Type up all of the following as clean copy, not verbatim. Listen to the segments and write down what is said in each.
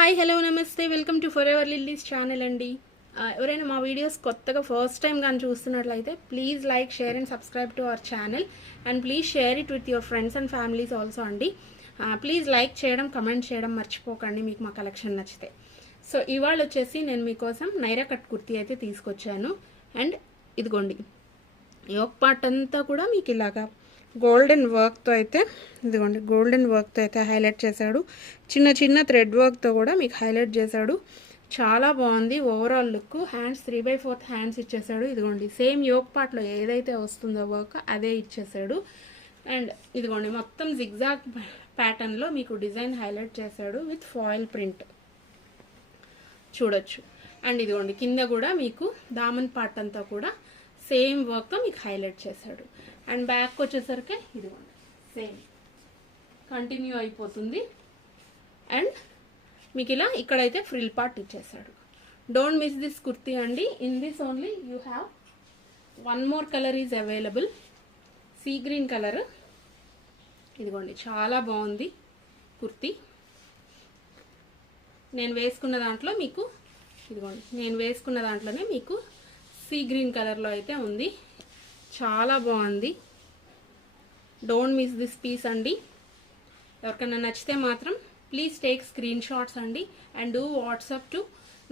Hi hello నమస్తే welcome to for ever lilies channel అండి. ఎవరైనా మా వీడియోస్ కొత్తగా ఫస్ట్ టైం కానీ చూస్తున్నట్లయితే please like share and subscribe to our channel and please share it with your friends and families also అండి. Please like చేయడం comment చేయడం మర్చిపోకండి మీకు మా కలెక్షన్ నచ్చితే. సో ఇవాళ వచ్చేసి నేను మీకోసం నైరా కట్ కుర్తీ అయితే తీసుకొచ్చాను. అండ్ ఇదిగోండి యోక్ పార్ట్ అంతా కూడా మీకు ఇలాగా గోల్డెన్ వర్క్తో అయితే ఇదిగోండి గోల్డెన్ వర్క్తో అయితే హైలైట్ చేశాడు. చిన్న చిన్న థ్రెడ్ వర్క్తో కూడా మీకు హైలైట్ చేశాడు. చాలా బాగుంది ఓవరాల్ లుక్. హ్యాండ్స్ 3/4 హ్యాండ్స్ ఇచ్చేసాడు. ఇదిగోండి సేమ్ యోక్ పార్ట్లో ఏదైతే వస్తుందో వర్క్ అదే ఇచ్చేసాడు. అండ్ ఇదిగోండి మొత్తం జిగ్జాగ్ ప్యాటర్న్లో మీకు డిజైన్ హైలైట్ చేశాడు విత్ ఫాయిల్ ప్రింట్ చూడొచ్చు. అండ్ ఇదిగోండి కింద కూడా మీకు దామన్ పార్ట్ అంతా కూడా సేమ్ వర్క్తో మీకు హైలైట్ చేశాడు. అండ్ బ్యాక్ వచ్చేసరికి ఇదిగోండి సేమ్ కంటిన్యూ అయిపోతుంది. అండ్ మీకు ఇలా ఇక్కడైతే ఫ్రిల్ పార్ట్ ఇచ్చేసాడు. డోంట్ మిస్ దిస్ కుర్తీ అండి. In this only you have one more colour is available, sea green colour. ఇదిగోండి చాలా బాగుంది కుర్తీ. నేను వేసుకున్న దాంట్లో మీకు ఇదిగోండి నేను వేసుకున్న దాంట్లోనే మీకు సీ గ్రీన్ కలర్లో అయితే ఉంది. చాలా బాగుంది. డోంట్ మిస్ దిస్ పీస్ అండి. ఎవరికైనా నచ్చితే మాత్రం ప్లీజ్ టేక్ స్క్రీన్ షాట్స్ అండి అండ్ డూ వాట్సాప్ టు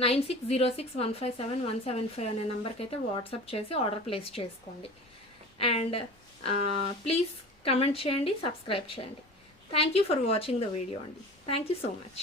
9606157175 అనే నెంబర్కి అయితే వాట్సాప్ చేసి ఆర్డర్ ప్లేస్ చేసుకోండి. అండ్ ప్లీజ్ కమెంట్ చేయండి, సబ్స్క్రైబ్ చేయండి. Thank you for watching the video అండి. Thank you so much.